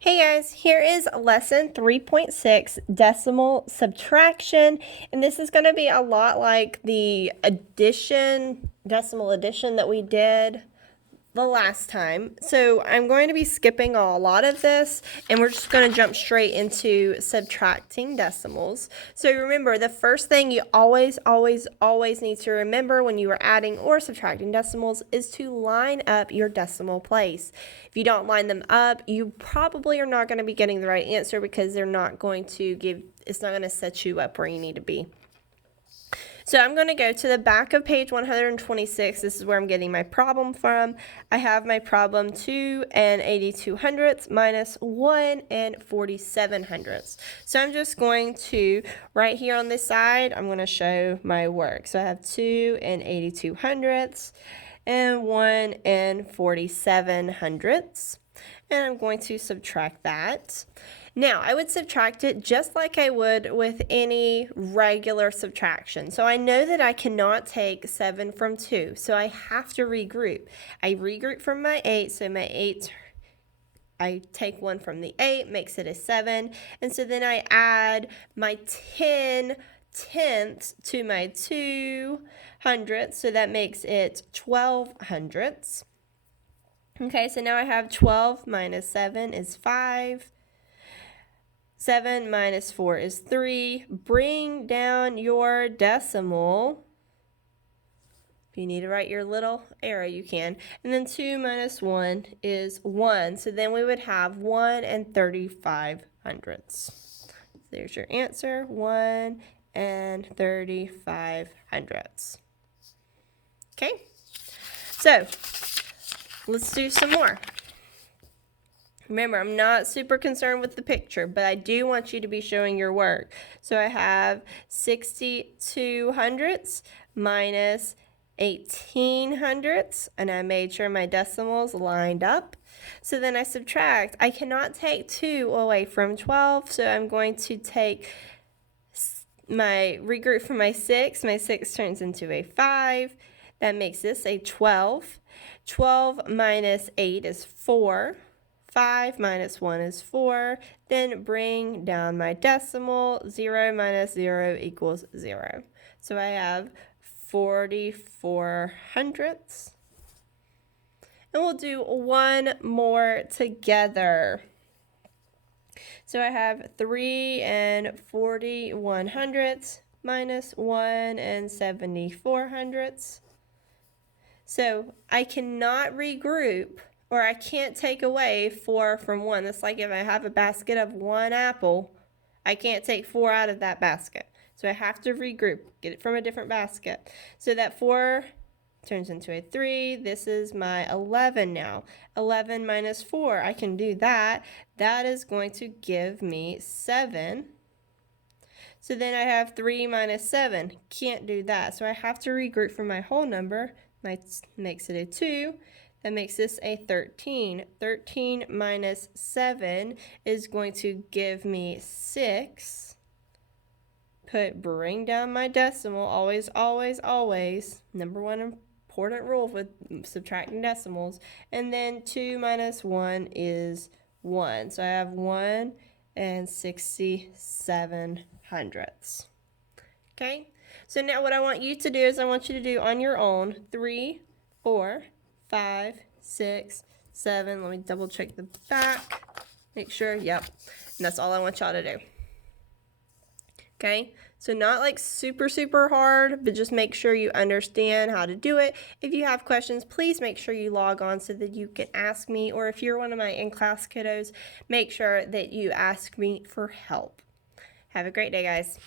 Hey guys, here is lesson 3.6, decimal subtraction, and this is going to be a lot like the decimal addition that we did the last time. So I'm going to be skipping a lot of this, and we're just going to jump straight into subtracting decimals. So remember, the first thing you always need to remember when you are adding or subtracting decimals is to line up your decimal place. If you don't line them up, you probably are not going to be getting the right answer because it's not going to set you up where you need to be. So I'm going to go to the back of page 126. This is where I'm getting my problem from. I have my problem 2 and 82 hundredths minus 1 and 47 hundredths. So I'm just going to, right here on this side, I'm going to show my work. So I have 2 and 82 hundredths and 1 and 47 hundredths. And I'm going to subtract that. Now, I would subtract it just like I would with any regular subtraction. So I know that I cannot take 7 from 2, so I have to regroup. I regroup from my 8, so my 8, I take 1 from the 8, makes it a 7, and so then I add my 10 tenths to my 2 hundredths, so that makes it 12 hundredths. Okay, so now I have 12 minus 7 is 5. 7 minus 4 is 3. Bring down your decimal. If you need to write your little arrow, you can. And then 2 minus 1 is 1. So then we would have 1 and 35 hundredths. There's your answer, 1 and 35 hundredths. Okay, so let's do some more. Remember, I'm not super concerned with the picture, but I do want you to be showing your work. So I have 62 hundredths minus 18 hundredths, and I made sure my decimals lined up. So then I subtract. I cannot take 2 away from 12, so I'm going to take my regroup from my 6. My 6 turns into a 5. That makes this a 12. 12 minus 8 is 4. 5 minus 1 is 4. Then bring down my decimal. 0 minus 0 equals 0. So I have 44 hundredths. And we'll do one more together. So I have 3 and 41 hundredths minus 1 and 74 hundredths. So I cannot regroup, or I can't take away 4 from 1. That's like if I have a basket of 1 apple, I can't take 4 out of that basket. So I have to regroup, get it from a different basket. So that 4 turns into a 3. This is my 11 now. 11 minus 4, I can do that. That is going to give me 7. So then I have 3 minus 7. Can't do that. So I have to regroup from my whole number. Makes it a 2. That makes this a 13. 13 minus 7 is going to give me 6. Bring down my decimal. Always. Number one important rule with subtracting decimals. And then 2 minus 1 is 1. So I have 1 and 67 hundredths. Okay? So now what I want you to do is I want you to do on your own 3, 4, 5, 6, 7. Let me double check the back. Make sure, yep. And that's all I want y'all to do. Okay, so not like super hard, but just make sure you understand how to do it. If you have questions, please make sure you log on so that you can ask me, or if you're one of my in-class kiddos, make sure that you ask me for help. Have a great day, guys.